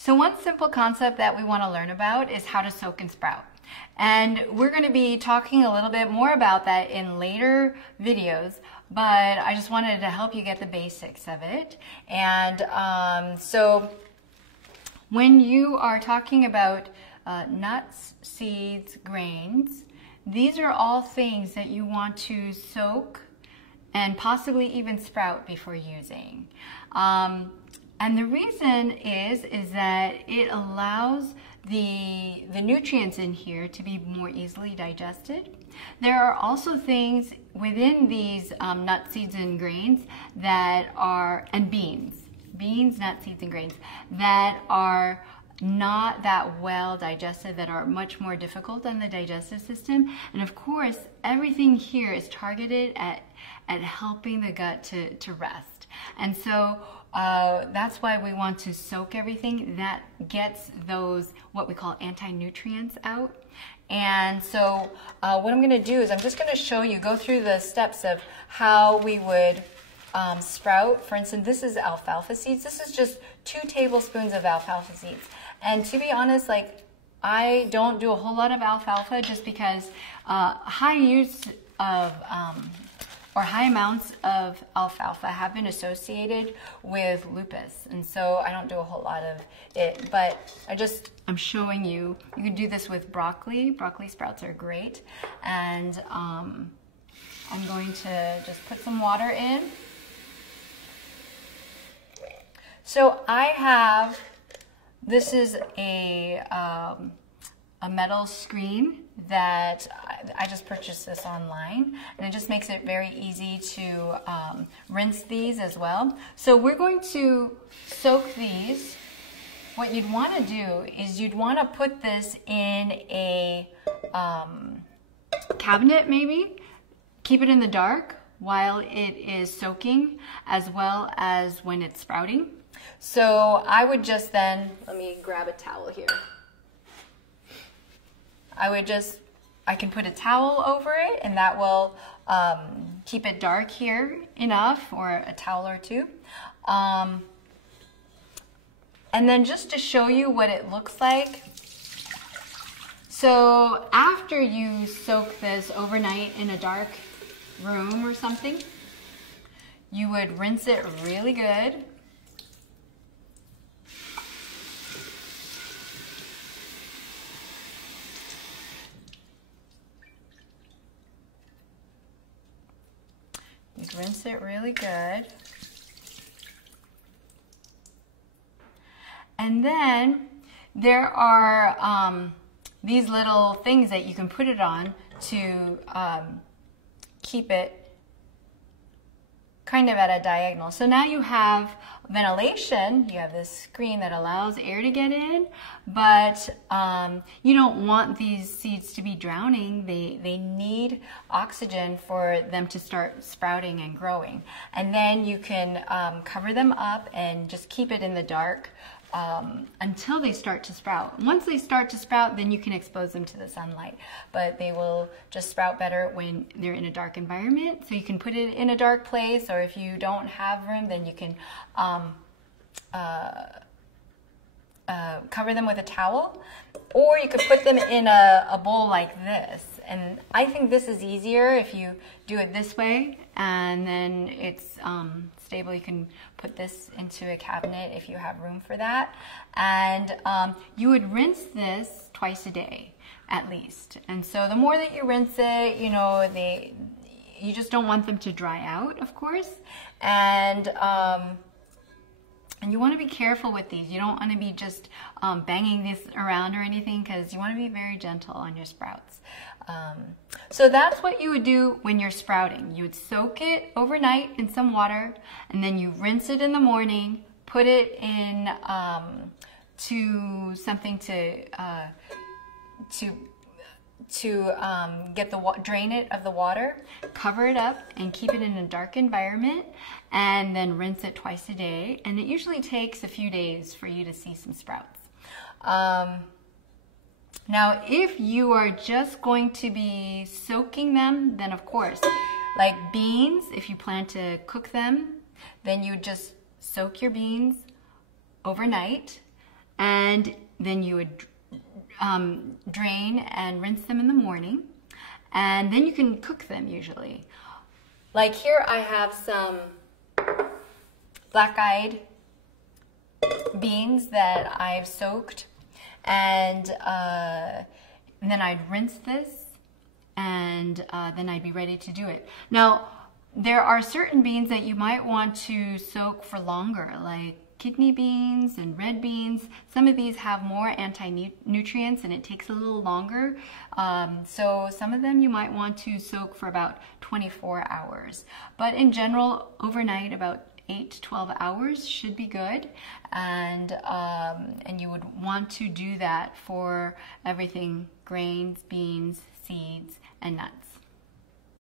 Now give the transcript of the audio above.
So one simple concept that we want to learn about is how to soak and sprout. And we're going to be talking a little bit more about that in later videos, but I just wanted to help you get the basics of it. And so when you are talking about nuts, seeds, grains, these are all things that you want to soak and possibly even sprout before using. And the reason is that it allows the nutrients in here to be more easily digested. There are also things within these nuts, seeds, and grains that are, and beans, nuts, seeds, and grains, that are not that well digested, that are much more difficult on the digestive system. And of course, everything here is targeted at helping the gut to rest. And so that's why we want to soak everything. That gets those, what we call anti-nutrients out. And so what I'm going to do is I'm just going to show you, go through the steps of how we would sprout. For instance, this is alfalfa seeds. This is just 2 tablespoons of alfalfa seeds. And to be honest, like, I don't do a whole lot of alfalfa just because high use of or high amounts of alfalfa have been associated with lupus, and so I don't do a whole lot of it, but I'm showing you, you can do this with broccoli. Broccoli sprouts are great. And I'm going to just put some water in. So I have, this is a metal screen that I just purchased this online, and it just makes it very easy to rinse these as well. So we're going to soak these. What you'd want to do is you'd want to put this in a cabinet maybe, keep it in the dark while it is soaking as well as when it's sprouting. So I would just then, let me grab a towel here. I can put a towel over it, and that will keep it dark here enough, or a towel or two. And then just to show you what it looks like. So after you soak this overnight in a dark room or something, you would rinse it really good. You'd rinse it really good. And then there are these little things that you can put it on to keep it kind of at a diagonal. So now you have ventilation. You have this screen that allows air to get in, but you don't want these seeds to be drowning. They need oxygen for them to start sprouting and growing. And then you can cover them up and just keep it in the dark until they start to sprout. Once they start to sprout, then you can expose them to the sunlight, but they will just sprout better when they're in a dark environment. So you can put it in a dark place, or if you don't have room, then you can cover them with a towel, or you could put them in a bowl like this. And I think this is easier if you do it this way, and then it's stable. You can put this into a cabinet if you have room for that. And you would rinse this twice a day at least. And so the more that you rinse it, you know, you just don't want them to dry out, of course. And you want to be careful with these. You don't want to be just banging this around or anything, because you want to be very gentle on your sprouts. So that's what you would do when you're sprouting. You would soak it overnight in some water, and then you rinse it in the morning, put it in to something to get drain it of the water, cover it up, and keep it in a dark environment, and then rinse it twice a day. And it usually takes a few days for you to see some sprouts. Now, if you are just going to be soaking them, then of course, like beans, if you plan to cook them, then you just soak your beans overnight, and then you would drain and rinse them in the morning, and then you can cook them usually. Like here I have some black-eyed beans that I've soaked, and then I'd rinse this, and then I'd be ready to do it. Now, there are certain beans that you might want to soak for longer, like kidney beans and red beans. Some of these have more anti-nutrients and it takes a little longer. So some of them you might want to soak for about 24 hours. But in general, overnight, about 8 to 12 hours should be good. And you would want to do that for everything: grains, beans, seeds, and nuts.